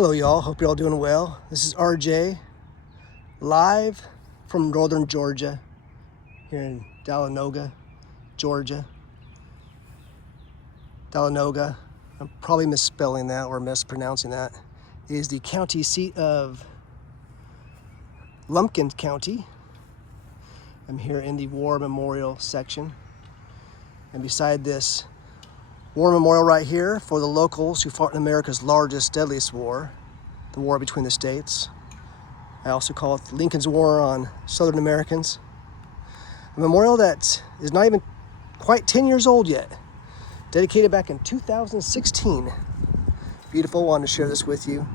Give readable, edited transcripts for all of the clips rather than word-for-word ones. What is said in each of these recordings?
Hello y'all, hope you're all doing well. This is RJ, live from northern Georgia, here in Dahlonega, Georgia. Dahlonega, I'm probably misspelling that or mispronouncing that, is the county seat of Lumpkin County. I'm here in the War Memorial section. And beside this war memorial right here for the locals who fought in America's largest, deadliest war, the war between the states. I also call it Lincoln's War on Southern Americans. A memorial that is not even quite 10 years old yet, dedicated back in 2016. Beautiful, wanted to share this with you.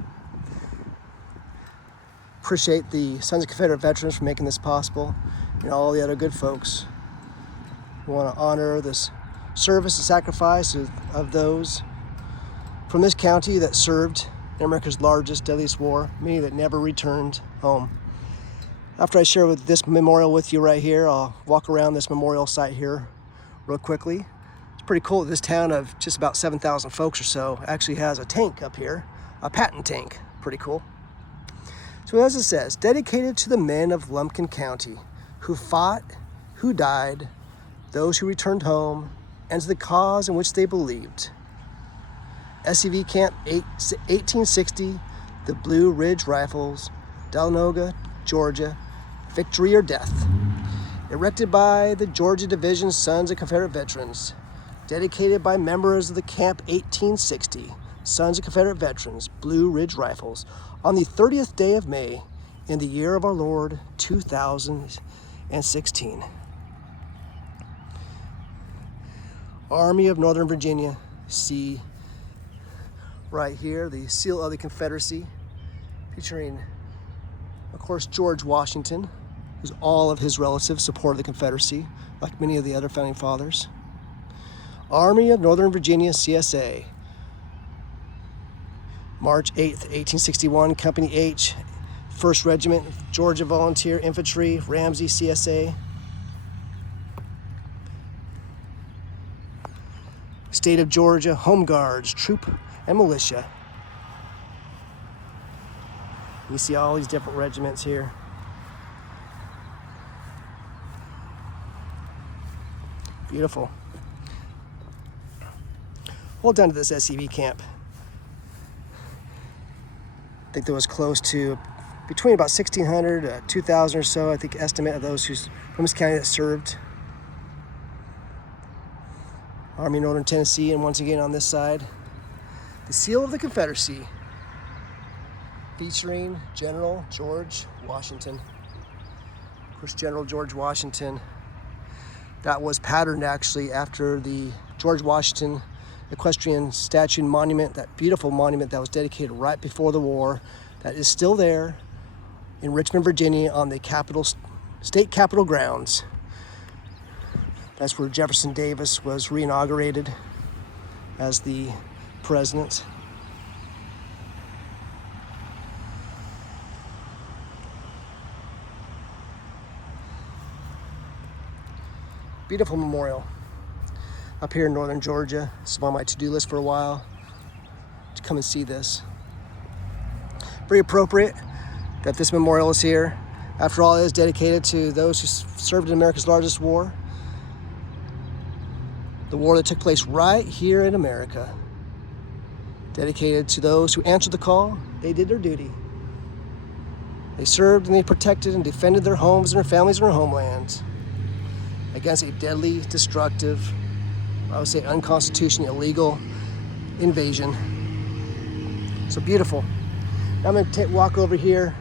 Appreciate the Sons of Confederate Veterans for making this possible, and all the other good folks. We want to honor this service and sacrifice of those from this county that served in America's largest, deadliest war, many that never returned home. After I share this memorial with you right here, I'll walk around this memorial site here real quickly. It's pretty cool that this town of just about 7,000 folks or so actually has a tank up here, a patent tank. Pretty cool. So as it says, dedicated to the men of Lumpkin County who fought, who died, those who returned home, and to the cause in which they believed. SCV Camp 1860, the Blue Ridge Rifles, Dahlonega, Georgia, victory or death. Erected by the Georgia Division Sons of Confederate Veterans. Dedicated by members of the Camp 1860, Sons of Confederate Veterans, Blue Ridge Rifles, on the 30th day of May, in the year of our Lord, 2016. Army of Northern Virginia, see right here, the seal of the Confederacy, featuring, of course, George Washington, who's all of his relatives supported the Confederacy, like many of the other founding fathers. Army of Northern Virginia, CSA, March 8th, 1861, Company H, 1st Regiment, Georgia Volunteer Infantry, Ramsey, CSA. State of Georgia, Home Guards, Troop and Militia. You see all these different regiments here. Beautiful. Hold down to this SCV camp. I think there was close to between about 1,600, 2,000 or so, I think, estimate of those who's from this county that served. Army of Northern Tennessee, and once again on this side, the seal of the Confederacy, featuring General George Washington. Of course, General George Washington, that was patterned actually after the George Washington equestrian statue and monument, that beautiful monument that was dedicated right before the war, that is still there in Richmond, Virginia, on the state capitol grounds. That's where Jefferson Davis was reinaugurated as the president. Beautiful memorial up here in northern Georgia. This is on my to-do list for a while, to come and see this. Very appropriate that this memorial is here. After all, it is dedicated to those who served in America's largest war. The war that took place right here in America. Dedicated to those who answered the call. They did their duty. They served and they protected and defended their homes and their families and their homelands against a deadly, destructive, I would say unconstitutional, illegal invasion. So beautiful. Now I'm going to walk over here.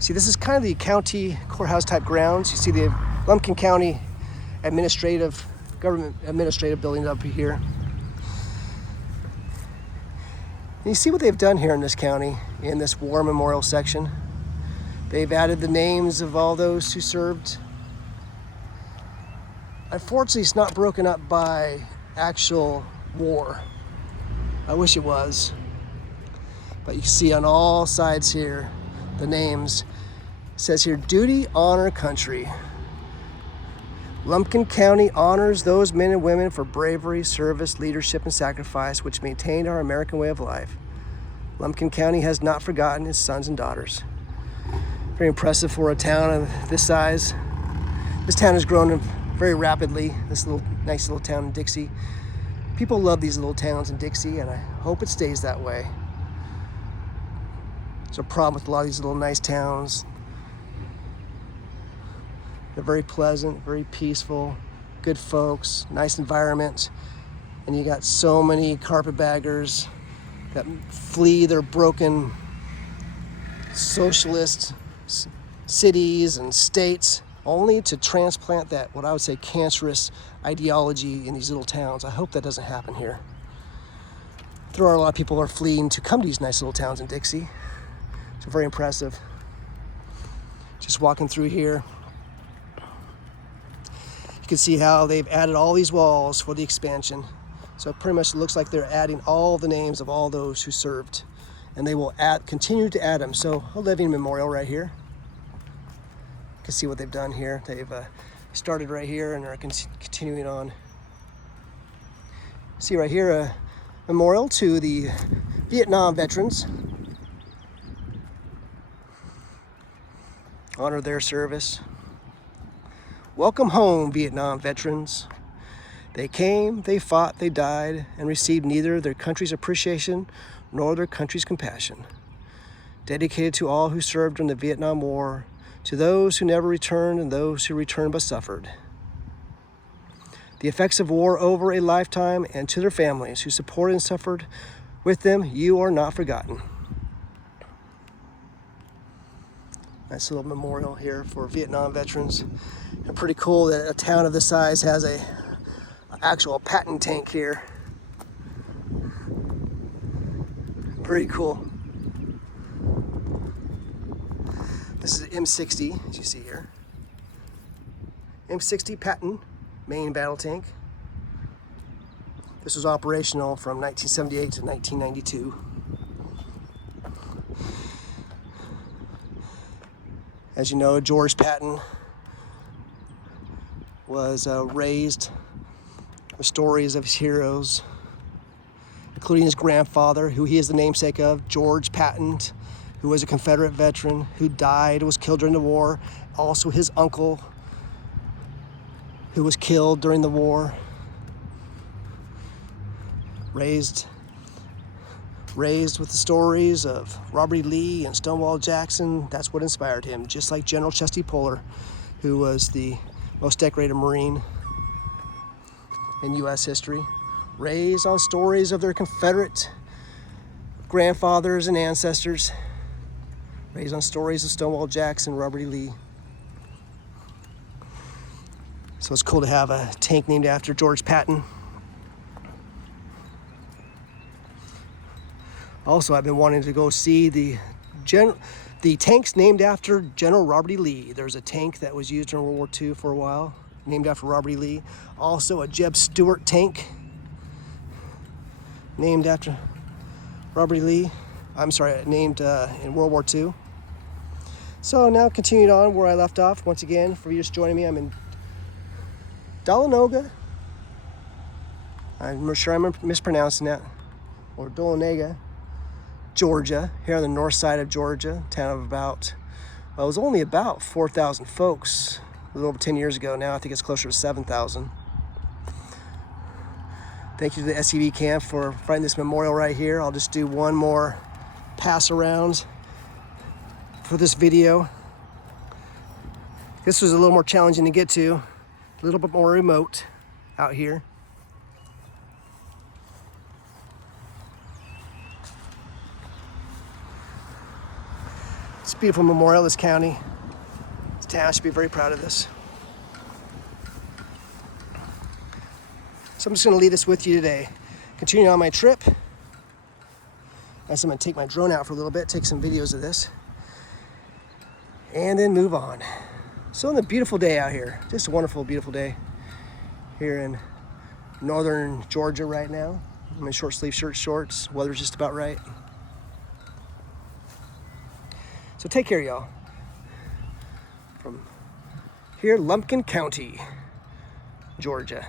See, this is kind of the county courthouse type grounds. You see the Lumpkin County government administrative building up here. And you see what they've done here in this county, in this war memorial section. They've added the names of all those who served. Unfortunately, it's not broken up by actual war. I wish it was. But you can see on all sides here, the names. It says here, duty, honor, country. Lumpkin County honors those men and women for bravery, service, leadership, and sacrifice which maintained our American way of life. Lumpkin County has not forgotten its sons and daughters. Very impressive for a town of this size. This town has grown very rapidly, this nice little town in Dixie. People love these little towns in Dixie, and I hope it stays that way. There's a problem with a lot of these little nice towns. They're very pleasant, very peaceful, good folks, nice environment. And you got so many carpetbaggers that flee their broken socialist cities and states only to transplant that, what I would say, cancerous ideology in these little towns. I hope that doesn't happen here. There are a lot of people who are fleeing to come to these nice little towns in Dixie. So very impressive. Just walking through here, you can see how they've added all these walls for the expansion. So it pretty much looks like they're adding all the names of all those who served, and they will continue to add them. So a living memorial right here. You can see what they've done here. They've started right here and are continuing on. See right here a memorial to the Vietnam veterans. Honor their service. Welcome home, Vietnam veterans. They came, they fought, they died, and received neither their country's appreciation nor their country's compassion. Dedicated to all who served during the Vietnam War, to those who never returned and those who returned but suffered. The effects of war over a lifetime, and to their families who supported and suffered with them, you are not forgotten. Nice little memorial here for Vietnam veterans. And pretty cool that a town of this size has an actual Patton tank here. Pretty cool. This is M60, as you see here. M60 Patton main battle tank. This was operational from 1978 to 1992. As you know, George Patton was raised with stories of his heroes, including his grandfather, who he is the namesake of, George Patton, who was a Confederate veteran who died, was killed during the war. Also his uncle, who was killed during the war. Raised with the stories of Robert E. Lee and Stonewall Jackson. That's what inspired him, just like General Chesty Puller, who was the most decorated Marine in U.S. history. Raised on stories of their Confederate grandfathers and ancestors. Raised on stories of Stonewall Jackson, Robert E. Lee. So it's cool to have a tank named after George Patton. Also, I've been wanting to go see the tanks named after General Robert E. Lee. There's a tank that was used during World War II for a while, named after Robert E. Lee. Also a Jeb Stuart tank, named after Robert E. Lee. I'm sorry, named in World War II. So now continuing on where I left off, once again, for you just joining me, I'm in Dahlonega. I'm sure I'm mispronouncing that, or Dahlonega, Georgia, here on the north side of Georgia, town of about, well, it was only about 4,000 folks a little over 10 years ago. Now I think it's closer to 7,000. Thank you to the SCV camp for finding this memorial right here. I'll just do one more pass around for this video. This was a little more challenging to get to, a little bit more remote out here. It's a beautiful memorial, this county. This town should be very proud of this. So I'm just gonna leave this with you today. Continuing on my trip. I'm gonna take my drone out for a little bit, take some videos of this, and then move on. So on a beautiful day out here, just a wonderful, beautiful day here in northern Georgia right now. I'm in short sleeve shirt, shorts. Weather's just about right. So take care, y'all. From here, Lumpkin County, Georgia.